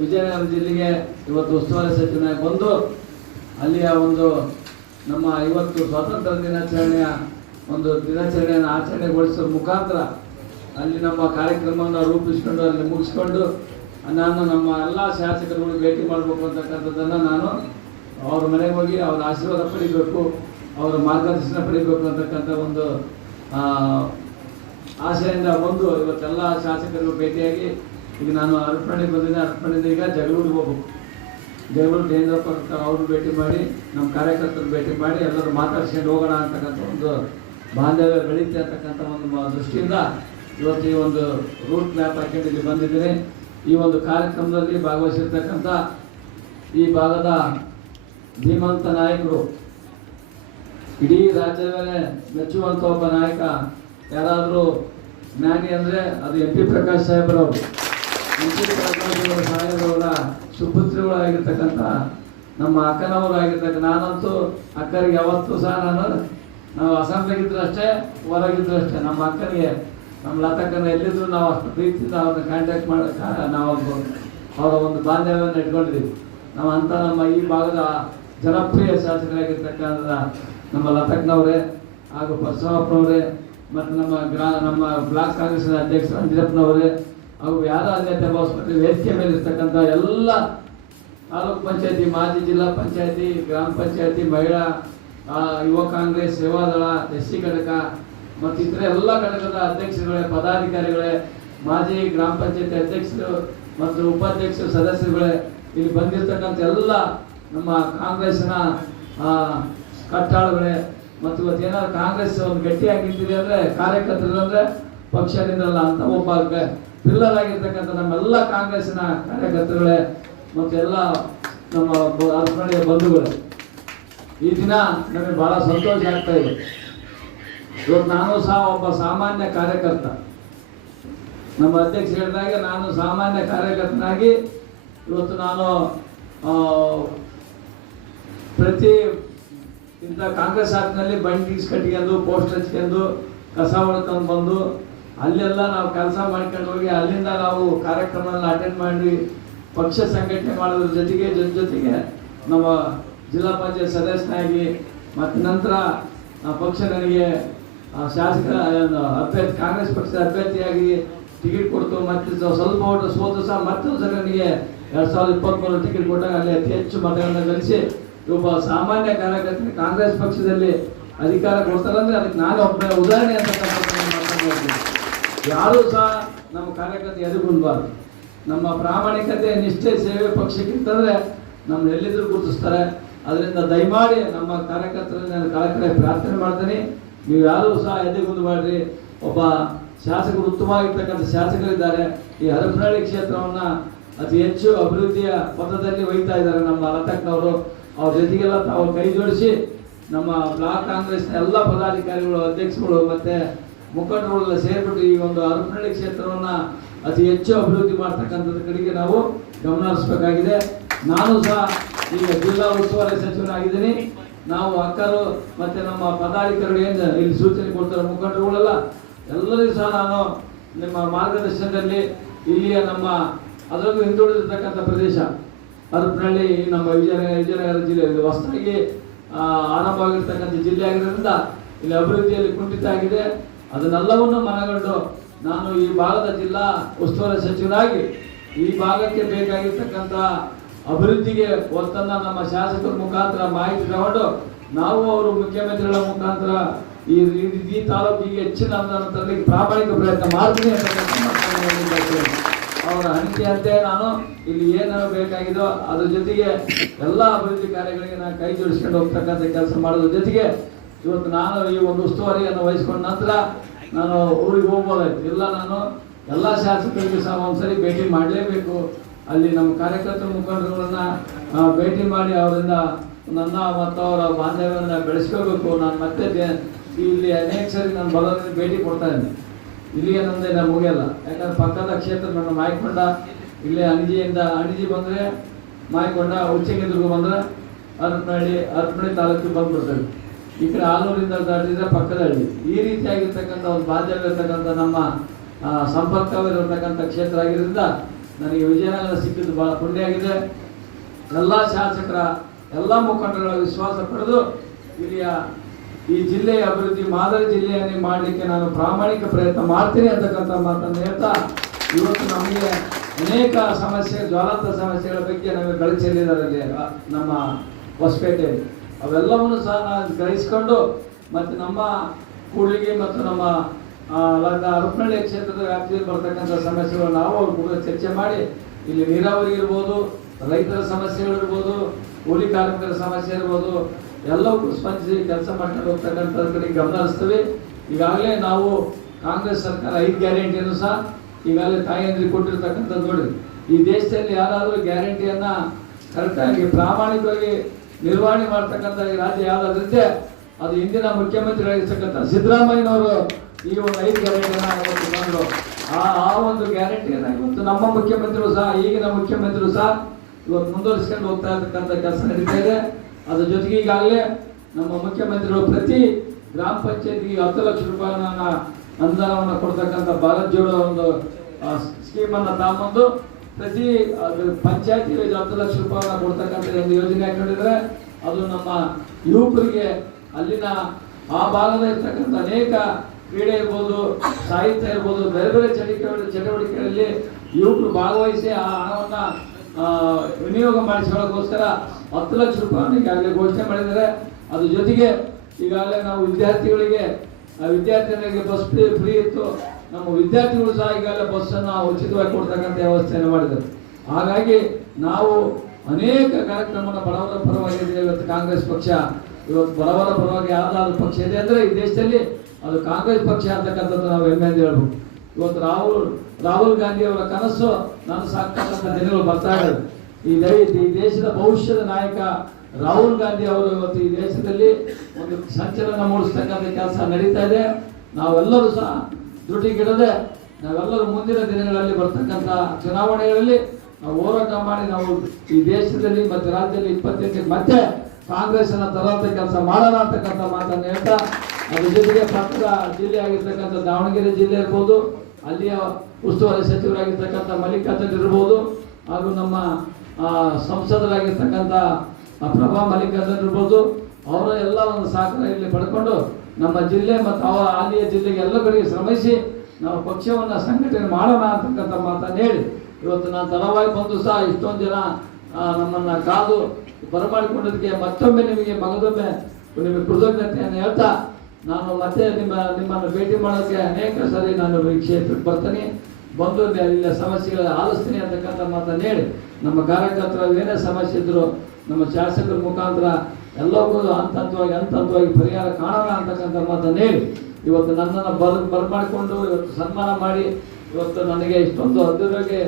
ವಿಜಯನಗರ ಜಿಲ್ಲೆಗೆ ಇವತ್ತು ಉಸ್ತುವಾರಿ ಸಚಿವನಾಗಿ ಬಂದು ಅಲ್ಲಿಯ ಒಂದು ನಮ್ಮ ಇವತ್ತು ಸ್ವಾತಂತ್ರ್ಯ ದಿನಾಚರಣೆಯನ್ನು ಆಚರಣೆಗೊಳಿಸುವ ಮುಖಾಂತರ ಅಲ್ಲಿ ನಮ್ಮ ಕಾರ್ಯಕ್ರಮವನ್ನು ರೂಪಿಸಿಕೊಂಡು ಅಲ್ಲಿ ಮುಗಿಸ್ಕೊಂಡು ನಾನು ನಮ್ಮ ಎಲ್ಲ ಶಾಸಕರುಗಳು ಭೇಟಿ ಮಾಡಬೇಕು ಅಂತಕ್ಕಂಥದ್ದನ್ನು ನಾನು ಅವ್ರ ಮನೆಗೆ ಹೋಗಿ ಅವರ ಆಶೀರ್ವಾದ ಪಡಿಬೇಕು, ಅವರ ಮಾರ್ಗದರ್ಶನ ಪಡಿಬೇಕು ಅಂತಕ್ಕಂಥ ಒಂದು ಆಶೆಯಿಂದ ಬಂದು ಇವತ್ತೆಲ್ಲ ಶಾಸಕರಿಗೂ ಭೇಟಿಯಾಗಿ ಈಗ ನಾನು ಅರ್ಪಣೆಗೆ ಬಂದಿದ್ದೆ. ಅರ್ಪಣೆಯಿಂದ ಈಗ ಜಗಳೂರಿಗೆ ಹೋಗ್ಬೇಕು. ಜಗಳೂರು ಜಯೇಂದ್ರಪ್ಪ ಅವರು ಭೇಟಿ ಮಾಡಿ ನಮ್ಮ ಕಾರ್ಯಕರ್ತರು ಭೇಟಿ ಮಾಡಿ ಎಲ್ಲರೂ ಮಾತಾಡ್ಸ್ಕೊಂಡು ಹೋಗೋಣ ಅಂತಕ್ಕಂಥ ಒಂದು ಬಾಂಧವ್ಯ ಬೆಳೀತೆ ಅಂತಕ್ಕಂಥ ಒಂದು ದೃಷ್ಟಿಯಿಂದ ಇವತ್ತು ಈ ಒಂದು ರೂಟ್ ಮ್ಯಾಪ್ ಹಾಕೊಂಡು ಇಲ್ಲಿ ಬಂದಿದ್ದೀನಿ. ಈ ಒಂದು ಕಾರ್ಯಕ್ರಮದಲ್ಲಿ ಭಾಗವಹಿಸಿರ್ತಕ್ಕಂಥ ಈ ಭಾಗದ ಧೀಮಂತ ನಾಯಕರು, ಇಡೀ ರಾಜ್ಯವೇ ಮೆಚ್ಚುವಂಥ ಒಬ್ಬ ನಾಯಕ, ಯಾರಾದರೂ ಜ್ಞಾನಿ ಅಂದರೆ ಅದು MP ಪ್ರಕಾಶ್ ಸಾಹೇಬ್ರವರು. MP ಪ್ರಕಾಶ್ ಸಾಹೇಬ್ರವರ ಸುಪುತ್ರಿಗಳಾಗಿರ್ತಕ್ಕಂಥ ನಮ್ಮ ಅಕ್ಕನವರಾಗಿರ್ತಕ್ಕ ನಾನಂತೂ ಅಕ್ಕರಿಗೆ ಯಾವತ್ತೂ ಸಹ ನಾವು ಅಸೆಂಬ್ಲಿಗಿದ್ರು ಅಷ್ಟೇ, ಹೊರಗಿದ್ರು ಅಷ್ಟೇ. ನಮ್ಮ ಅಕ್ಕನಿಗೆ ನಮ್ಮ ಲತಕ್ಕನ ಎಲ್ಲಿದ್ರು ನಾವು ಅಷ್ಟು ಪ್ರೀತಿಯಿಂದ ಅವ್ರನ್ನ ಕಾಂಟ್ಯಾಕ್ಟ್ ಮಾಡೋಕ್ಕೆ ನಾವು ಅವರ ಒಂದು ಬಾಂಧವ್ಯವನ್ನು ಇಟ್ಕೊಂಡಿದ್ದೀವಿ. ನಾವು ಅಂತ ನಮ್ಮ ಈ ಭಾಗದ ಜನಪ್ರಿಯ ಶಾಸಕರಾಗಿರ್ತಕ್ಕಂಥ ನಮ್ಮ ಲತಕ್ಕನವರೇ ಹಾಗೂ ಪರಶುರಾಮಪ್ಪನವರೇ ಮತ್ತು ನಮ್ಮ ಬ್ಲಾಕ್ ಕಾಂಗ್ರೆಸ್ನ ಅಧ್ಯಕ್ಷರು ಅಂಜಿರಪ್ಪನವರೇ ಹಾಗೂ ಯಾರ ಅನ್ಯತೆ ಭಾವಿಸ್ಬಿಟ್ಟು ವೇದಿಕೆ ಮೇಲೆ ಇರ್ತಕ್ಕಂಥ ಎಲ್ಲ ತಾಲೂಕು ಪಂಚಾಯತಿ, ಮಾಜಿ ಜಿಲ್ಲಾ ಪಂಚಾಯತಿ, ಗ್ರಾಮ ಪಂಚಾಯತಿ, ಮಹಿಳಾ, ಯುವ ಕಾಂಗ್ರೆಸ್, ಸೇವಾದಳ, SC ಘಟಕ ಮತ್ತು ಇತರ ಎಲ್ಲ ಘಟಕದ ಅಧ್ಯಕ್ಷರುಗಳೇ, ಪದಾಧಿಕಾರಿಗಳೇ, ಮಾಜಿ ಗ್ರಾಮ ಪಂಚಾಯತಿ ಅಧ್ಯಕ್ಷರು ಮತ್ತು ಉಪಾಧ್ಯಕ್ಷರು, ಸದಸ್ಯರುಗಳೇ, ಇಲ್ಲಿ ಬಂದಿರತಕ್ಕಂಥ ಎಲ್ಲ ನಮ್ಮ ಕಾಂಗ್ರೆಸ್ನ ಕಟ್ಟಾಳುಗಳೇ ಮತ್ತು ಇವತ್ತು ಏನಾದ್ರು ಕಾಂಗ್ರೆಸ್ ಒಂದು ಗಟ್ಟಿಯಾಗಿ ನಿಂತಿದೆ ಅಂದರೆ ಕಾರ್ಯಕರ್ತರು ಅಂದರೆ ಪಕ್ಷದಿಂದಲ್ಲ ಅಂತ ಒಬ್ಬ ಪಿಲ್ಲರ್ ಆಗಿರ್ತಕ್ಕಂಥ ನಮ್ಮೆಲ್ಲ ಕಾಂಗ್ರೆಸ್ಸಿನ ಕಾರ್ಯಕರ್ತರುಗಳೇ ಮತ್ತು ಎಲ್ಲ ನಮ್ಮ ಅರ್ಪಣೆಯ ಬಂಧುಗಳೇ, ಈ ದಿನ ನಮಗೆ ಬಹಳ ಸಂತೋಷ ಆಗ್ತಾ ಇದೆ. ಇವತ್ತು ನಾನು ಸಹ ಒಬ್ಬ ಸಾಮಾನ್ಯ ಕಾರ್ಯಕರ್ತ. ನಮ್ಮ ಅಧ್ಯಕ್ಷ ಹೇಳಿದಾಗ ನಾನು ಸಾಮಾನ್ಯ ಕಾರ್ಯಕರ್ತನಾಗಿ ಇವತ್ತು ನಾನು ಪ್ರತಿ ಇಂಥ ಕಾಂಗ್ರೆಸ್ ಆಫೀಸ್ನಲ್ಲಿ ಬಂಡಿ ಕಟ್ಕೊಂಡು ಪೋಸ್ಟ್ ಹಚ್ಕೊಂಡು ಕಸ ಹೊಡ್ಕೊಂಡು ಬಂದು ಅಲ್ಲೆಲ್ಲ ನಾವು ಕೆಲಸ ಮಾಡ್ಕೊಂಡು ಹೋಗಿ ಅಲ್ಲಿಂದ ನಾವು ಕಾರ್ಯಕ್ರಮಗಳನ್ನ ಅಟೆಂಡ್ ಮಾಡಿ ಪಕ್ಷ ಸಂಘಟನೆ ಮಾಡೋದ್ರ ಜೊತೆಗೆ ನಮ್ಮ ಜಿಲ್ಲಾ ಪಂಚಾಯತ್ ಸದಸ್ಯನಾಗಿ ಮತ್ತು ನಂತರ ಪಕ್ಷ ನನಗೆ ಶಾಸಕ ಅಭ್ಯರ್ಥಿ ಕಾಂಗ್ರೆಸ್ ಪಕ್ಷದ ಅಭ್ಯರ್ಥಿಯಾಗಿ ಟಿಕೆಟ್ ಕೊಡ್ತು. ಮತ್ತು ಸ್ವಲ್ಪ ಓಟು ಸೋತು ಸಹ ಮತ್ತೆ ನನಗೆ 2023 ಟಿಕೆಟ್ ಕೊಟ್ಟಾಗ ಅಲ್ಲಿ ಅತಿ ಹೆಚ್ಚು ಮತಗಳನ್ನು ಗಳಿಸಿ ಒಬ್ಬ ಸಾಮಾನ್ಯ ಕಾರ್ಯಕರ್ತರಿಗೆ ಕಾಂಗ್ರೆಸ್ ಪಕ್ಷದಲ್ಲಿ ಅಧಿಕಾರ ಕೊಡ್ತಾರಂದ್ರೆ ಅದಕ್ಕೆ ನಾನು ಒಬ್ಬ ಉದಾಹರಣೆ ಅಂತ ಯಾರೂ ಸಹ ನಮ್ಮ ಕಾರ್ಯಕರ್ತ ಎದುರುಗೊಳ್ಬಾರ್ದು. ನಮ್ಮ ಪ್ರಾಮಾಣಿಕತೆ, ನಿಷ್ಠೆ, ಸೇವೆ ಪಕ್ಷಕ್ಕಿಂತಂದರೆ ನಮ್ಮ ಎಲ್ಲಿದ್ದರೂ ಗುರುತಿಸ್ತಾರೆ. ಅದರಿಂದ ದಯಮಾಡಿ ನಮ್ಮ ಕಾರ್ಯಕರ್ತರಲ್ಲಿ ನಾನು ಕಳಕಳಿ ಪ್ರಾರ್ಥನೆ ಮಾಡ್ತೀನಿ, ನೀವು ಯಾರೂ ಸಹ ಎದೆಗುಂದಬೇಡ್ರಿ. ಒಬ್ಬ ಶಾಸಕರು ಉತ್ತಮವಾಗಿರ್ತಕ್ಕಂಥ ಶಾಸಕರಿದ್ದಾರೆ. ಈ ಹರಪನಹಳ್ಳಿ ಕ್ಷೇತ್ರವನ್ನು ಅತಿ ಹೆಚ್ಚು ಅಭಿವೃದ್ಧಿಯ ಪಥದಲ್ಲಿ ಒಯ್ತಾ ಇದ್ದಾರೆ ನಮ್ಮ ಲತಕ್ಕನವರು. ಅವ್ರ ಜೊತೆಗೆಲ್ಲ ತಾವು ಕೈ ಜೋಡಿಸಿ ನಮ್ಮ ಬ್ಲಾಕ್ ಕಾಂಗ್ರೆಸ್ನ ಎಲ್ಲ ಪದಾಧಿಕಾರಿಗಳು, ಅಧ್ಯಕ್ಷಗಳು ಮತ್ತು ಮುಖಂಡರುಗಳೆಲ್ಲ ಸೇರಿಬಿಟ್ಟು ಈ ಒಂದು ಹರಪನಹಳ್ಳಿ ಕ್ಷೇತ್ರವನ್ನು ಅತಿ ಹೆಚ್ಚು ಅಭಿವೃದ್ಧಿ ಮಾಡ್ತಕ್ಕಂಥದ್ರ ಕಡೆಗೆ ನಾವು ಗಮನ ಹರಿಸಬೇಕಾಗಿದೆ. ನಾನು ಸಹ ಈಗ ಜಿಲ್ಲಾ ಉಸ್ತುವಾರಿ ಸಚಿವನಾಗಿದ್ದೀನಿ. ನಾವು ಅಕ್ಕರು ಮತ್ತು ನಮ್ಮ ಪದಾಧಿಕಾರಿಗಳು ಏನು ಇಲ್ಲಿ ಸೂಚನೆ ಕೊಡ್ತಾರೆ ಮುಖಂಡರುಗಳೆಲ್ಲ ಎಲ್ಲರಿಗೂ ಸಹ ನಾನು ನಿಮ್ಮ ಮಾರ್ಗದರ್ಶನದಲ್ಲಿ ಇಲ್ಲಿಯ ನಮ್ಮ ಅದರಲ್ಲೂ ಹಿಂದುಳಿದಿರ್ತಕ್ಕಂಥ ಪ್ರದೇಶ ಹರಪನಹಳ್ಳಿ ನಮ್ಮ ವಿಜಯನಗರ ಜಿಲ್ಲೆ ಹೊಸದಾಗಿ ಆರಂಭವಾಗಿರ್ತಕ್ಕಂಥ ಜಿಲ್ಲೆ ಆಗಿರೋದ್ರಿಂದ ಇಲ್ಲಿ ಅಭಿವೃದ್ಧಿಯಲ್ಲಿ ಕುಂಠಿತ ಆಗಿದೆ. ಅದನ್ನೆಲ್ಲವನ್ನು ಮನಗಂಡು ನಾನು ಈ ಭಾಗದ ಜಿಲ್ಲಾ ಉಸ್ತುವಾರಿ ಸಚಿವರಾಗಿ ಈ ಭಾಗಕ್ಕೆ ಬೇಕಾಗಿರ್ತಕ್ಕಂಥ ಅಭಿವೃದ್ಧಿಗೆ ಒತ್ತನ್ನು ನಮ್ಮ ಶಾಸಕರ ಮುಖಾಂತರ ಮಾಹಿತಿ ತಗೊಂಡು ನಾವು ಅವರು ಮುಖ್ಯಮಂತ್ರಿಗಳ ಮುಖಾಂತರ ಈ ತಾಲೂಕಿಗೆ ಹೆಚ್ಚಿನ ಅನುದಾನ ತರಲಿಕ್ಕೆ ಪ್ರಾಮಾಣಿಕ ಪ್ರಯತ್ನ ಮಾಡ್ತೀನಿ ಅಂತ ಅವರ ಅನಿಸಿಕೆಯಂತೆ ನಾನು ಇಲ್ಲಿ ಏನು ಬೇಕಾಗಿದೋ ಅದ್ರ ಜೊತೆಗೆ ಎಲ್ಲ ಅಭಿವೃದ್ಧಿ ಕಾರ್ಯಗಳಿಗೆ ನಾನು ಕೈ ಜೋಡಿಸ್ಕೊಂಡು ಹೋಗ್ತಕ್ಕಂಥ ಕೆಲಸ ಮಾಡೋದ್ರ ಜೊತೆಗೆ ಇವತ್ತು ನಾನು ಈ ಒಂದು ಉಸ್ತುವಾರಿಯನ್ನು ವಹಿಸ್ಕೊಂಡ ನಂತರ ನಾನು ಊರಿಗೆ ಹೋಗ್ಬೋದಾಯ್ತು. ಇಲ್ಲ, ನಾನು ಎಲ್ಲ ಶಾಸಕರಿಗೆ ಸಹ ಒಂದ್ಸರಿ ಭೇಟಿ ಮಾಡಲೇಬೇಕು. ಅಲ್ಲಿ ನಮ್ಮ ಕಾರ್ಯಕರ್ತರ ಮುಖಂಡರುಗಳನ್ನ ಭೇಟಿ ಮಾಡಿ ಅವರಿಂದ ನನ್ನ ಮತ್ತು ಅವರ ಬಾಂಧವ್ಯವನ್ನು ಬೆಳೆಸ್ಕೋಬೇಕು. ನಾನು ಮತ್ತೆ ಇಲ್ಲಿ ಅನೇಕ ಸರಿ ನಾನು ಬರೋದ್ರಿಂದ ಭೇಟಿ ಕೊಡ್ತಾ ಇದ್ದೀನಿ. ಇಲ್ಲಿಗೆ ನಂದೇ ನಾನು ಮುಗಿಯಲ್ಲ, ಯಾಕಂದ್ರೆ ಪಕ್ಕದ ಕ್ಷೇತ್ರ ನನ್ನ ಮಾಯಕೊಂಡ, ಇಲ್ಲೇ ಅಣಜಿ ಬಂದರೆ ಮಾಯಕೊಂಡ, ಉಚ್ಚಂಗಿದುರ್ಗ ಬಂದರೆ ಹರಪನಹಳ್ಳಿ ತಾಲೂಕಿಗೆ ಬಂದ್ಬಿಡ್ತೇವೆ. ಈ ಕಡೆ ಆಲೂರಿಂದ ದಾಟಿದ್ರೆ ಪಕ್ಕದ ಹಳ್ಳಿ. ಈ ರೀತಿಯಾಗಿರ್ತಕ್ಕಂಥ ಒಂದು ಬಾಂಧವ್ಯ ಇರ್ತಕ್ಕಂಥ ನಮ್ಮ ಸಂಪರ್ಕವಿರತಕ್ಕಂಥ ಕ್ಷೇತ್ರ ಆಗಿರೋದ್ರಿಂದ ನನಗೆ ವಿಜಯನಗರ ಸಿಕ್ಕಿದ್ದು ಬಹಳ ಪುಣ್ಯ ಆಗಿದೆ. ಎಲ್ಲ ಶಾಸಕರ ಎಲ್ಲ ಮುಖಂಡಗಳ ವಿಶ್ವಾಸ ಪಡೆದು ಇಲ್ಲಿಯ ಈ ಜಿಲ್ಲೆಯ ಅಭಿವೃದ್ಧಿ ಮಾದರಿ ಜಿಲ್ಲೆಯನ್ನೇ ಮಾಡಲಿಕ್ಕೆ ನಾನು ಪ್ರಾಮಾಣಿಕ ಪ್ರಯತ್ನ ಮಾಡ್ತೀನಿ ಅಂತಕ್ಕಂಥ ಮಾತನ್ನು ಹೇಳ್ತಾ, ಇವತ್ತು ನಮಗೆ ಅನೇಕ ಸಮಸ್ಯೆ, ಜ್ವಲಂತ ಸಮಸ್ಯೆಗಳ ಬಗ್ಗೆ ನಮಗೆ ಬೆಳಚೆಲ್ಲಿದ್ದಾರೆ ನಮ್ಮ ಹೊಸಪೇಟೆ. ಅವೆಲ್ಲವನ್ನು ಸಹ ನಾವು ಗ್ರಹಿಸಿಕೊಂಡು ಮತ್ತು ನಮ್ಮ ಕೂಡ್ಲಿಗಿ ಮತ್ತು ನಮ್ಮ ಹರಪನಹಳ್ಳಿ ಕ್ಷೇತ್ರದ ವ್ಯಾಪ್ತಿಯಲ್ಲಿ ಬರ್ತಕ್ಕಂಥ ಸಮಸ್ಯೆಗಳು ನಾವು ಅವ್ರ ಕೂಡ ಚರ್ಚೆ ಮಾಡಿ, ಇಲ್ಲಿ ನೀರಾವರಿ ಇರ್ಬೋದು, ರೈತರ ಸಮಸ್ಯೆಗಳಿರ್ಬೋದು, ಕೂಲಿ ಕಾರ್ಮಿಕರ ಸಮಸ್ಯೆ ಇರ್ಬೋದು, ಎಲ್ಲವೂ ಸ್ಪಂದಿಸಿ ಕೆಲಸ ಮಾಡ್ಕೊಂಡು ಹೋಗ್ತಕ್ಕಂಥದ್ರ ಕಡೆ ಗಮನ ಹರಿಸ್ತೇವೆ. ಈಗಾಗಲೇ ನಾವು ಕಾಂಗ್ರೆಸ್ ಸರ್ಕಾರ 5 ಗ್ಯಾರಂಟಿಯನ್ನು ಸಹ ಈಗಾಗಲೇ ತಾಯಿಯಂದ್ರಿಗೆ ಕೊಟ್ಟಿರ್ತಕ್ಕಂಥದ್ದು ನೋಡಿ. ಈ ದೇಶದಲ್ಲಿ ಯಾರಾದರೂ ಗ್ಯಾರಂಟಿಯನ್ನು ಕರೆಕ್ಟಾಗಿ ಪ್ರಾಮಾಣಿಕವಾಗಿ ನಿರ್ವಹಣೆ ಮಾಡ್ತಕ್ಕಂಥ ಈ ರಾಜ್ಯ ಯಾವುದಾದ್ರಿದ್ದೆ ಅದು ಹಿಂದಿನ ಮುಖ್ಯಮಂತ್ರಿಗಳಿರ್ತಕ್ಕಂಥ ಸಿದ್ದರಾಮಯ್ಯನವರು ಈ ಒಂದು 5 ಗ್ಯಾರಂಟಿಯನ್ನು ಇವತ್ತು ಬಂದರು. ಆ ಒಂದು ಗ್ಯಾರಂಟಿಯನ್ನು ಇವತ್ತು ನಮ್ಮ ಮುಖ್ಯಮಂತ್ರಿಗಳು ಸಹ, ಈಗಿನ ಮುಖ್ಯಮಂತ್ರಿಗಳು ಸಹ ಇವತ್ತು ಮುಂದುವರಿಸ್ಕೊಂಡು ಹೋಗ್ತಾ ಇರ್ತಕ್ಕಂಥ ಕೆಲಸ ನಡೀತಾ ಇದೆ. ಅದ್ರ ಜೊತೆಗೆ ಈಗಾಗಲೇ ನಮ್ಮ ಮುಖ್ಯಮಂತ್ರಿಗಳು ಪ್ರತಿ ಗ್ರಾಮ ಪಂಚಾಯತ್ಗೆ 10 ಲಕ್ಷ ರೂಪಾಯಿನ ಅನುದಾನವನ್ನು ಕೊಡ್ತಕ್ಕಂಥ ಭಾರತ್ ಜೋಡೋ ಒಂದು ಸ್ಕೀಮನ್ನು ತಗೊಂಡು ಪ್ರತಿ ಪಂಚಾಯತಿಗೆ 10 ಲಕ್ಷ ರೂಪಾಯಿನ ಕೊಡ್ತಕ್ಕಂಥ ಒಂದು ಯೋಜನೆ ಹಾಕೊಂಡಿದ್ರೆ, ಅದು ನಮ್ಮ ಯುವಕರಿಗೆ ಅಲ್ಲಿನ ಆ ಭಾಗದ ಇರ್ತಕ್ಕಂಥ ಅನೇಕ ಕ್ರೀಡೆ ಇರ್ಬೋದು, ಸಾಹಿತ್ಯ ಇರ್ಬೋದು, ಬೇರೆ ಬೇರೆ ಚಟುವಟಿಕೆಗಳಲ್ಲಿ ಯುವಕರು ಭಾಗವಹಿಸಿ ಆ ಹಣವನ್ನು ವಿನಿಯೋಗ ಮಾಡಿಸ್ಕೊಳ್ಳೋಕ್ಕೋಸ್ಕರ 10 ಲಕ್ಷ ರೂಪಾಯಿಯನ್ನು ಈಗಾಗಲೇ ಘೋಷಣೆ ಮಾಡಿದ್ದಾರೆ. ಅದ್ರ ಜೊತೆಗೆ ಈಗಾಗಲೇ ನಾವು ವಿದ್ಯಾರ್ಥಿಗಳಿಗೆ ಬಸ್ ಫ್ರೀ ಇತ್ತು. ನಮ್ಮ ವಿದ್ಯಾರ್ಥಿಗಳು ಸಹ ಈಗಾಗಲೇ ಬಸ್ಸನ್ನು ಉಚಿತವಾಗಿ ಕೊಡ್ತಕ್ಕಂಥ ವ್ಯವಸ್ಥೆಯನ್ನು ಮಾಡಿದ್ದಾರೆ. ಹಾಗಾಗಿ ನಾವು ಅನೇಕ ಕಾರ್ಯಕ್ರಮವನ್ನು ಬಡವರ ಪರವಾಗಿದೆ. ಇವತ್ತು ಕಾಂಗ್ರೆಸ್ ಪಕ್ಷ ಇವತ್ತು ಬಡವರ ಪರವಾಗಿ ಯಾವುದಾದ್ರು ಪಕ್ಷ ಇದೆ ಅಂದರೆ ಈ ದೇಶದಲ್ಲಿ ಅದು ಕಾಂಗ್ರೆಸ್ ಪಕ್ಷ ಅಂತಕ್ಕಂಥದ್ದು ನಾವು ಹೆಮ್ಮೆಯಿಂದ ಹೇಳ್ಬೋದು. ಇವತ್ತು ರಾಹುಲ್ ಗಾಂಧಿ ಅವರ ಕನಸು ನಾನು ಸಾಕ್ತಕ್ಕಂಥ ದಿನಗಳು ಬರ್ತಾ ಇದ್ದಾರೆ. ಈ ದೇಶದ ಭವಿಷ್ಯದ ನಾಯಕ ರಾಹುಲ್ ಗಾಂಧಿ ಅವರು ಇವತ್ತು ಈ ದೇಶದಲ್ಲಿ ಒಂದು ಸಂಚಲನ ಮೂಡಿಸ್ತಕ್ಕಂಥ ಕೆಲಸ ನಡೀತಾ ಇದೆ. ನಾವೆಲ್ಲರೂ ಸಹ ತ್ರುಟಿಗಿಡದೆ ನಾವೆಲ್ಲರೂ ಮುಂದಿನ ದಿನಗಳಲ್ಲಿ ಬರ್ತಕ್ಕಂಥ ಚುನಾವಣೆಗಳಲ್ಲಿ ನಾವು ಹೋರಾಟ ಮಾಡಿ ನಾವು ಈ ದೇಶದಲ್ಲಿ ಮತ್ತು ರಾಜ್ಯದಲ್ಲಿ 28ಕ್ಕೆ ಮತ್ತೆ ಕಾಂಗ್ರೆಸ್ ಅನ್ನ ತರುವಂತ ಕೆಲಸ ಮಾಡೋಣ ಅಂತಕ್ಕಂಥ ಮಾತನ್ನು ಹೇಳ್ತಾ, ಅದ್ರ ಜೊತೆಗೆ ಪಕ್ಕದ ಜಿಲ್ಲೆ ಆಗಿರ್ತಕ್ಕಂಥ ದಾವಣಗೆರೆ ಜಿಲ್ಲೆ ಇರ್ಬೋದು, ಅಲ್ಲಿಯ ಉಸ್ತುವಾರಿ ಸಚಿವರಾಗಿರ್ತಕ್ಕಂಥ ಮಲ್ಲಿಕಾರ್ಜುನ್ ಇರ್ಬೋದು, ಹಾಗೂ ನಮ್ಮ ಸಂಸದರಾಗಿರ್ತಕ್ಕಂಥ ಪ್ರಭಾ ಮಲ್ಲಿಕಾರ್ಜುನ್ ಇರ್ಬೋದು, ಅವರ ಎಲ್ಲ ಒಂದು ಸಹಕಾರ ಇಲ್ಲಿ ಪಡ್ಕೊಂಡು ನಮ್ಮ ಜಿಲ್ಲೆ ಮತ್ತು ಅವರ ಅಲ್ಲಿಯ ಜಿಲ್ಲೆಗೆ ಎಲ್ಲ ಕಡೆಗೆ ಶ್ರಮಿಸಿ ನಾವು ಪಕ್ಷವನ್ನು ಸಂಘಟನೆ ಮಾಡೋಣ ಅಂತಕ್ಕಂಥ ಮಾತನ್ನು ಹೇಳಿ, ಇವತ್ತು ನಾನು ತಡವಾಗಿ ಬಂದು ಸಹ ಇಷ್ಟೊಂದು ಜನ ನಮ್ಮನ್ನು ಕಾದು ಬರಮಾಡಿಕೊಂಡಿದ್ದಕ್ಕೆ ಮತ್ತೊಮ್ಮೆ ಮಗದೊಮ್ಮೆ ನಿಮಗೆ ಕೃತಜ್ಞತೆಯನ್ನು ಹೇಳ್ತಾ, ನಾನು ಮತ್ತೆ ನಿಮ್ಮನ್ನು ಭೇಟಿ ಮಾಡೋಕ್ಕೆ ಅನೇಕ ಸರಿ ನಾನು ಈ ಕ್ಷೇತ್ರಕ್ಕೆ ಬರ್ತೀನಿ, ಬಂದು ಇಲ್ಲಿನ ಸಮಸ್ಯೆಗಳ ಆಲಿಸ್ತೀನಿ ಅಂತಕ್ಕಂಥ ಮಾತನ್ನು ಹೇಳಿ, ನಮ್ಮ ಕಾರ್ಯಕರ್ತರು ಏನೇ ಸಮಸ್ಯೆ ಇದ್ರು ನಮ್ಮ ಶಾಸಕರ ಮುಖಾಂತರ ಎಲ್ಲವೂ ಹಂತವಾಗಿ ಪರಿಹಾರ ಕಾಣೋಣ ಅಂತಕ್ಕಂಥ ಮಾತನ್ನು ಹೇಳಿ, ಇವತ್ತು ನನ್ನನ್ನು ಬರಮಾಡಿಕೊಂಡು ಇವತ್ತು ಸನ್ಮಾನ ಮಾಡಿ ಇವತ್ತು ನನಗೆ ಇಷ್ಟೊಂದು ಅದ್ದೂರಿಯಾಗಿ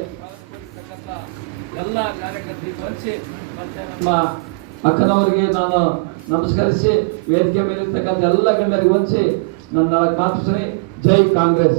ಎಲ್ಲ ಕಾರ್ಯಕರ್ತರಿಗೆ ಹೊಂದಿಸಿ ಮತ್ತೆ ನಮ್ಮ ಅಕ್ಕನವರಿಗೆ ನಾನು ನಮಸ್ಕರಿಸಿ ವೇದಿಕೆ ಮೇಲಿರ್ತಕ್ಕಂಥ ಎಲ್ಲ ಗಣ್ಯರಿಗೆ ಹೊಂದಿಸಿ ನನ್ನ ಮಾತು ಸರಿ. ಜೈ ಕಾಂಗ್ರೆಸ್.